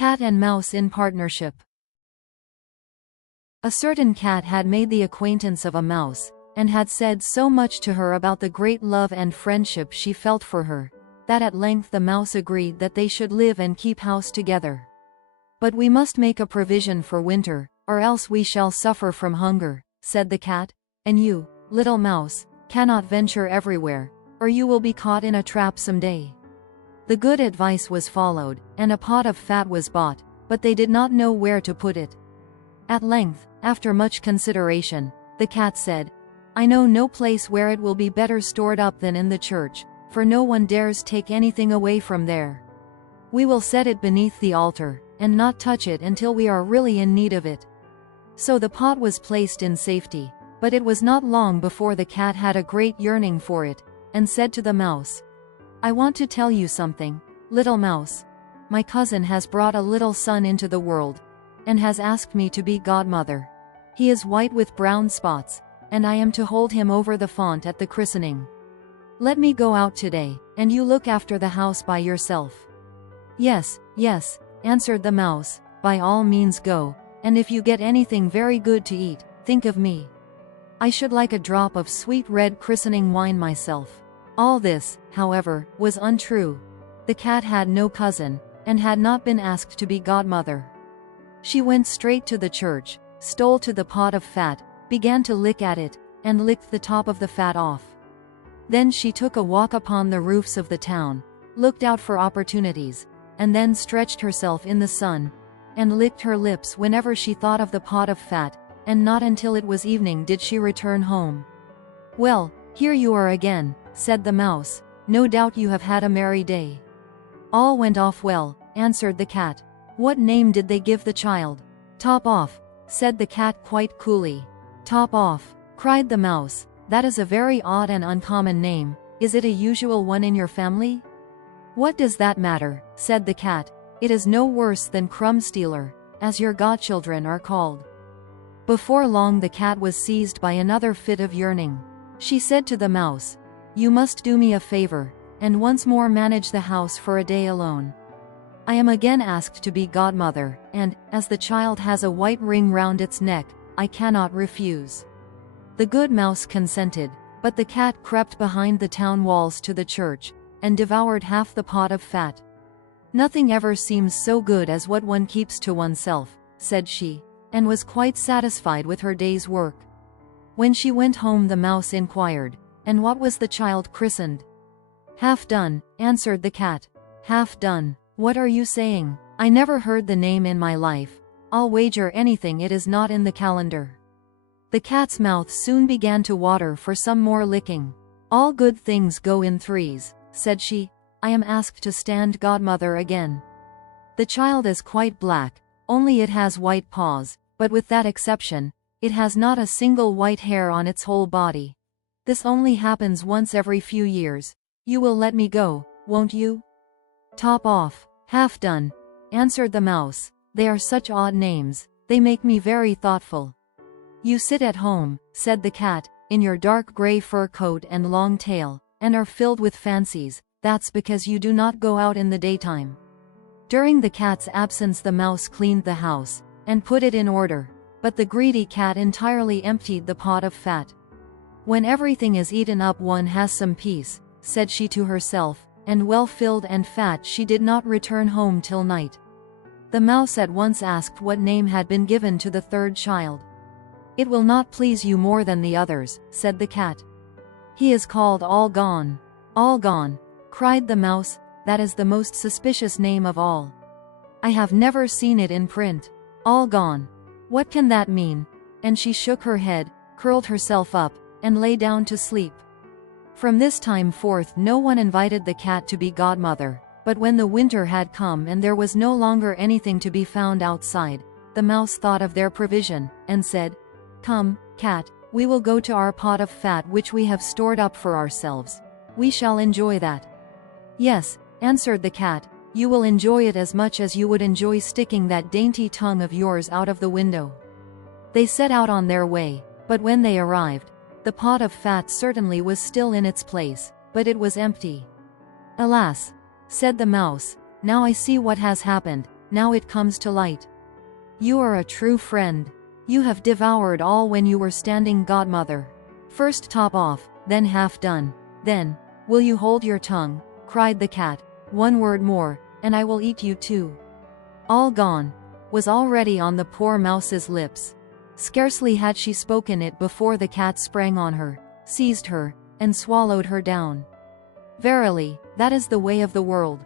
Cat and Mouse in Partnership. A certain cat had made the acquaintance of a mouse, and had said so much to her about the great love and friendship she felt for her, that at length the mouse agreed that they should live and keep house together. "But we must make a provision for winter, or else we shall suffer from hunger," said the cat, "and you, little mouse, cannot venture everywhere, or you will be caught in a trap some day." The good advice was followed, and a pot of fat was bought, but they did not know where to put it. At length, after much consideration, the cat said, "I know no place where it will be better stored up than in the church, for no one dares take anything away from there. We will set it beneath the altar, and not touch it until we are really in need of it." So the pot was placed in safety, but it was not long before the cat had a great yearning for it, and said to the mouse, "I want to tell you something, little mouse. My cousin has brought a little son into the world, and has asked me to be godmother. He is white with brown spots, and I am to hold him over the font at the christening. Let me go out today, and you look after the house by yourself." "Yes, yes," answered the mouse, "by all means go, and if you get anything very good to eat, think of me. I should like a drop of sweet red christening wine myself." All this, however, was untrue. The cat had no cousin, and had not been asked to be godmother. She went straight to the church, stole to the pot of fat, began to lick at it, and licked the top of the fat off. Then she took a walk upon the roofs of the town, looked out for opportunities, and then stretched herself in the sun, and licked her lips whenever she thought of the pot of fat, and not until it was evening did she return home. "Well, here you are again," said the mouse, "no doubt you have had a merry day." "All went off well," answered the cat. "What name did they give the child?" "Top off," said the cat quite coolly. "Top off," cried the mouse, "that is a very odd and uncommon name. Is it a usual one in your family?" "What does that matter?" said the cat. "It is no worse than Crumb Stealer, as your godchildren are called." Before long the cat was seized by another fit of yearning. She said to the mouse, "You must do me a favor, and once more manage the house for a day alone. I am again asked to be godmother, and, as the child has a white ring round its neck, I cannot refuse." The good mouse consented, but the cat crept behind the town walls to the church, and devoured half the pot of fat. "Nothing ever seems so good as what one keeps to oneself," said she, and was quite satisfied with her day's work. When she went home the mouse inquired, "And what was the child christened?" "Half done," answered the cat. "Half done? What are you saying? I never heard the name in my life. I'll wager anything it is not in the calendar." The cat's mouth soon began to water for some more licking. "All good things go in threes," said she. "I am asked to stand godmother again. The child is quite black, only it has white paws, but with that exception, it has not a single white hair on its whole body. This only happens once every few years. You will let me go, won't you?" "Top off, half done," answered the mouse. "They are such odd names, they make me very thoughtful." "You sit at home," said the cat, "in your dark gray fur coat and long tail, and are filled with fancies. That's because you do not go out in the daytime." During the cat's absence the mouse cleaned the house, and put it in order, but the greedy cat entirely emptied the pot of fat. "When everything is eaten up one has some peace," said she to herself, and well filled and fat she did not return home till night. The mouse at once asked what name had been given to the third child. "It will not please you more than the others," said the cat. "He is called All Gone." "All Gone," cried the mouse, "that is the most suspicious name of all. I have never seen it in print. All Gone. What can that mean?" And she shook her head, curled herself up, and lay down to sleep. From this time forth no one invited the cat to be godmother, but when the winter had come and there was no longer anything to be found outside, the mouse thought of their provision, and said, "Come, cat, we will go to our pot of fat which we have stored up for ourselves. We shall enjoy that." "Yes," answered the cat, "you will enjoy it as much as you would enjoy sticking that dainty tongue of yours out of the window." They set out on their way, but when they arrived, the pot of fat certainly was still in its place, but it was empty. "Alas," said the mouse, "now I see what has happened. now it comes to light. You are a true friend. You have devoured all when you were standing godmother. First top off, then half done. Then, will you hold your tongue? Cried the cat. One word more, and I will eat you too. All gone, was already on the poor mouse's lips. Scarcely had she spoken it before the cat sprang on her, seized her, and swallowed her down. Verily, that is the way of the world.